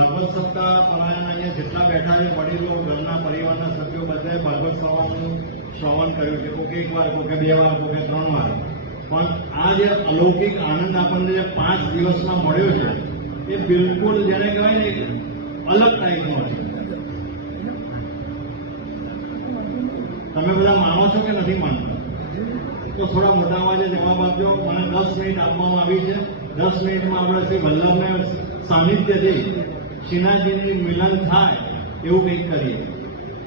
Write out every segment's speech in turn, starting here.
ભાગવત સપ્તાહ પરાયણ અહીંયા જેટલા બેઠા છે વડીલો, ઘરના પરિવારના સભ્યો બધાએ ભાગવત સપ્તાહનું શ્રવણ કર્યું છે. કોઈક 1 વાર, કોઈક 2 વાર, કોઈક 3 વાર. પણ આ જે અલૌકિક આનંદ આપણને જે 5 દિવસમાં મળ્યો છે એ બિલકુલ જેને કહેવાય ને અલગ ટાઈપનો છે. તમે બધા માનો છો કે નથી માનતા? તો થોડા મોટા અવાજે જવાબ આપજો. મને 10 મિનિટ આપવામાં આવી છે. 10 મિનિટમાં આપણે શ્રી વલ્લભને સાનિધ્યથી શ્રીનાથજીની મિલન થાય એવું કંઈક કરીએ.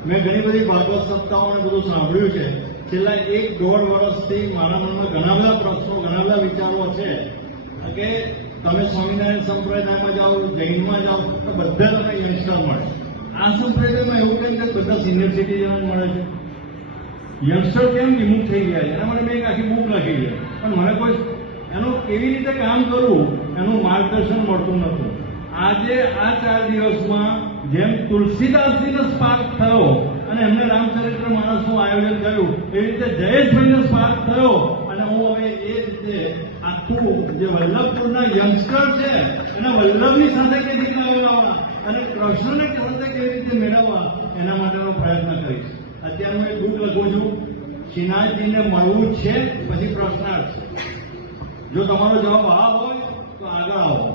મેં ઘણી બધી ભાગવત સપ્તાહોને બધું સાંભળ્યું છે. છેલ્લા 1-1.5 વર્ષથી મારા મનમાં ઘણા બધા પ્રશ્નો, ઘણા બધા વિચારો છે કે તમે સ્વામિનારાયણ સંપ્રદાયમાં જાઓ, જૈનમાં જાઓ તો બધા તમને યંગસ્ટર મળે. આ સંપ્રદાયમાં એવું કેમ કે બધા સિનિયર સિટીઝન મળે છે? યંગસ્ટર કેમ વિમુખ થઈ ગયા છે? એના માટે મેં એક આખી બુક લખી છે, પણ મને કોઈ એનું કેવી રીતે કામ કરવું એનું માર્ગદર્શન મળતું નહોતું. આજે આ 4 દિવસમાં જેમ તુલસીદાસજીનો સ્પાર્ક થયો અને એમને રામચરિત્ર માનસનું આયોજન થયું, એવી રીતે જયેશભાઈનો સ્પાર્ક થયો અને હું હવે એ રીતે આખું જે વલ્લભપુરના યંગસ્ટર છે એના વલ્લભની સાથે કેવી રીતે આવવા અને કૃષ્ણને સાથે કેવી રીતે મેળવવા એના માટેનો પ્રયત્ન કરીશ. અત્યારે હું એક બુક લખું છું, શ્રીનાથજીને મળવું છે પછી પ્રશ્નાર્થ છે. જો તમારો જવાબ હા હોય તો આગળ આવો,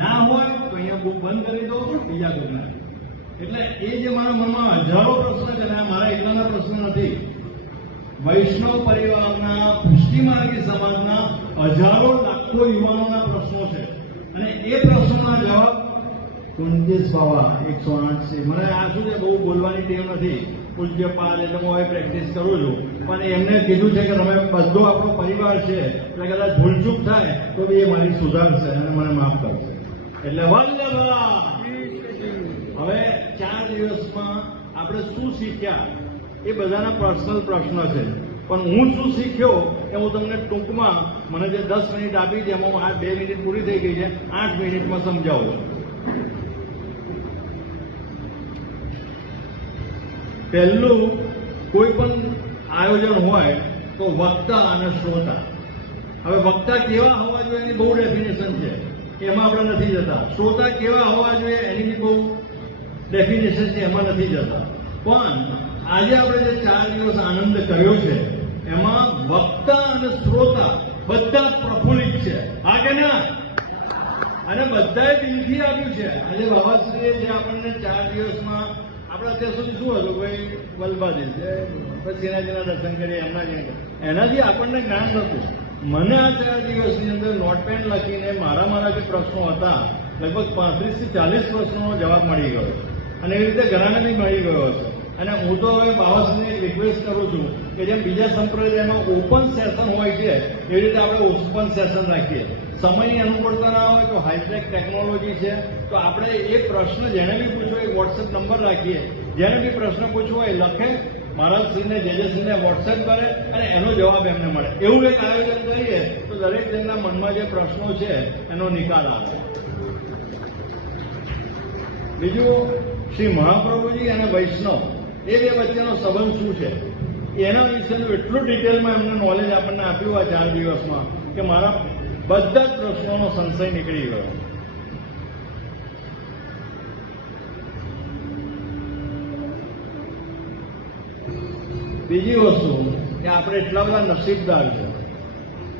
ના હોય તો અહીંયા બુક બંધ કરી દો, બીજા કોઈને. એટલે એ જે મારા મનમાં હજારો પ્રશ્ન છે ને, મારા એકલાના પ્રશ્ન નથી. વૈષ્ણવ પરિવારના, પુષ્ટિમાર્ગી સમાજના હજારો લાખો યુવાનોના પ્રશ્નો છે અને એ પ્રશ્નોના જવાબ કુંજેશ બાવા 108 છે. મને આ શું છે, બહુ બોલવાની ટેવ નથી. પૂજ્યપાદ એટલે હું હવે પ્રેક્ટિસ કરું છું, પણ એમને કીધું છે કે તમે બધો આપણો પરિવાર છે એટલે કદાચ ભૂલચૂક થાય તો એ મારી સુધારશે અને મને માફ કરશે. એટલે વલ્લભા હવે 4 દિવસમાં આપણે શું શીખ્યા એ બધાના પર્સનલ પ્રશ્ન છે, પણ હું શું શીખ્યો એ હું તમને ટૂંકમાં, મને જે 10 મિનિટ આપી છે એમાં આ 2 મિનિટ પૂરી થઈ ગઈ છે, 8 મિનિટમાં સમજાવું છું. પહેલું, કોઈ પણ આયોજન હોય તો વક્તા અને શ્રોતા. હવે વક્તા કેવા હોવા જોઈએ એની બહુ ડેફિનેશન છે, એમાં આપણે નથી જતા. શ્રોતા કેવા હોવા જોઈએ એની બી બહુ ડેફિનેશન છે, એમાં નથી જતા. પણ આજે આપણે જે 4 દિવસ આનંદ કર્યો છે એમાં વક્તા અને શ્રોતા બધા પ્રફુલ્લિત છે. હા કે ના? અને બધાએ દિલથી આપ્યું છે. આજે બાબાશ્રીએ જે આપણને 4 દિવસમાં આપણે અત્યાર સુધી શું હતું, ભાઈ વલ્લભાજી છે, પછી શ્રીનાથજીના દર્શન કરીએ, એનાથી આપણને જ્ઞાન નહોતું. મને આ 4 દિવસની અંદર નોટપેન લખીને મારા જે પ્રશ્નો હતા લગભગ 35 થી 40 પ્રશ્નોનો જવાબ મળી ગયો અને એવી રીતે ઘણાને બી મળી ગયો છે. અને હું તો હવે બાબાશ્રીને રિક્વેસ્ટ કરું છું કે જેમ બીજા સંપ્રદાયમાં ઓપન સેશન હોય છે એવી રીતે આપણે ઓપન સેશન રાખીએ. સમયની અનુકૂળતા ના હોય તો હાઈટેક ટેકનોલોજી છે, તો આપણે એ પ્રશ્ન જેને બી પૂછવો એ વોટ્સએપ નંબર રાખીએ. જેને બી પ્રશ્ન પૂછવો હોય લખે, મહારાજશ્રીને જેજેશ્રીને વોટ્સએપ કરે અને એનો જવાબ એમને મળે. એવું એક આયોજન કરીએ તો દરેક જણના મનમાં જે પ્રશ્નો છે એનો નિકાલ આવે. બીજું, શ્રી મહાપ્રભુજી અને વૈષ્ણવ એ બે વચ્ચેનો સંબંધ શું છે એના વિશેનું એટલું ડિટેલમાં એમને નોલેજ આપણને આપ્યું આ 4 દિવસમાં કે મારા બધા જ પ્રશ્નોનો સંશય નીકળી ગયો. બીજી વસ્તુ કે આપણે એટલા બધા નસીબદાર છે.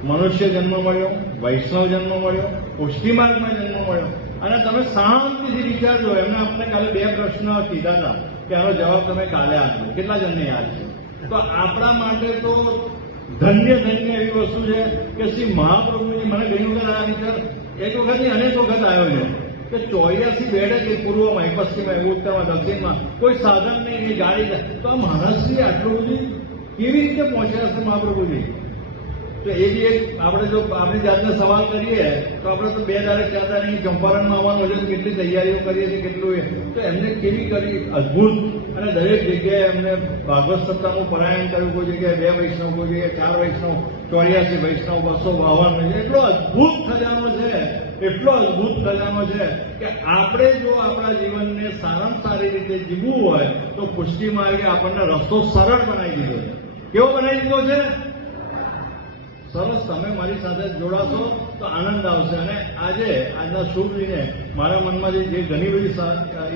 મનુષ્ય જન્મ મળ્યો, વૈષ્ણવ જન્મ મળ્યો, પુષ્ટિમાર્ગમાં જન્મ મળ્યો. અને તમે શાંતિથી વિચારજો, એમને આપણે કાલે 2 પ્રશ્ન કીધા હતા કે આનો જવાબ તમે કાલે આપજો. કેટલા જણને યાદ છે? તો આપણા માટે તો ધન્ય એવી વસ્તુ છે કે શ્રી મહાપ્રભુજી, મને ઘણી વખત આ વિચાર એક વખત ની અનેક વખત આવ્યો છે કે 84 બેડ જ પૂર્વમાં, પશ્ચિમમાં, ઉત્તરમાં, દક્ષિણમાં કોઈ સાધન નહીં, એ ગાડી. તો આ મહારાજશ્રી આટલું બધું કેવી રીતે પહોંચ્યા છે મહાપ્રભુજી? તો એ બી એક આપણે જો આપણી જાતને સવાલ કરીએ તો આપણે તો 2 તારીખ 4 તારીખ ચંપારણમાં આવવાનું છે, કેટલી તૈયારીઓ કરીએ છીએ, કેટલું એ. તો એમને કેવી કરી અદભુત. અને દરેક જગ્યાએ એમને ભાગવત સપ્તાહનું પરાયણ કર્યું. કોઈ જગ્યાએ 2 વૈષ્ણવ, કોઈ જગ્યાએ 4 વૈષ્ણવ, 84 વૈષ્ણવ, 252. એટલો અદભુત ખજાનો છે, એટલો અદભુત ખજાનો છે કે આપણે જો આપણા જીવનને સારામાં સારી રીતે જીવવું હોય તો પુષ્ટિ માર્ગે આપણને રસ્તો સરળ બનાવી દીધો છે. કેવો બનાવી દીધો છે? સરસ, તમે મારી સાથે જોડાશો તો આનંદ આવશે. અને આજના શુભ દિને મારા મનમાંથી જે ઘણી બધી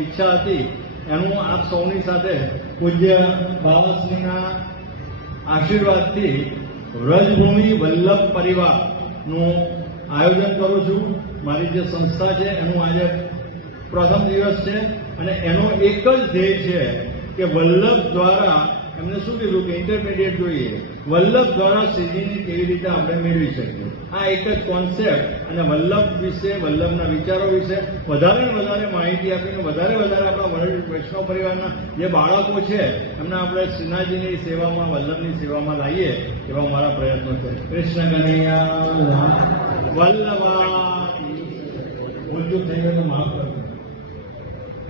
ઈચ્છા હતી એનું આપ સૌની સાથે પૂજ્ય બાવાશ્રીના આશીર્વાદથી વ્રજભૂમિ વલ્લભ પરિવારનું આયોજન કરું છું. મારી જે સંસ્થા છે એનું આજે પ્રથમ દિવસ છે અને એનો એક જ ધ્યેય છે કે વલ્લભ દ્વારા એમને શું કીધું કે ઇન્ટરમીડિયેટ જોઈએ, વલ્લભ દ્વારા શ્રીજીની કેવી રીતે આપણે મેળવી શકીએ. આ એક જ કોન્સેપ્ટ અને વલ્લભ વિશે, વલ્લભના વિચારો વિશે વધારે ને વધારે માહિતી આપીને વધારે આપણા વૈષ્ણવ પરિવારના જે બાળકો છે એમને આપણે શ્રીનાથજીની સેવામાં, વલ્લભની સેવામાં લાવીએ એવા મારા પ્રયત્નો છે. કૃષ્ણ કનૈયા વલ્લભા. ઓછું થઈ ગયું તો માફ કરજો.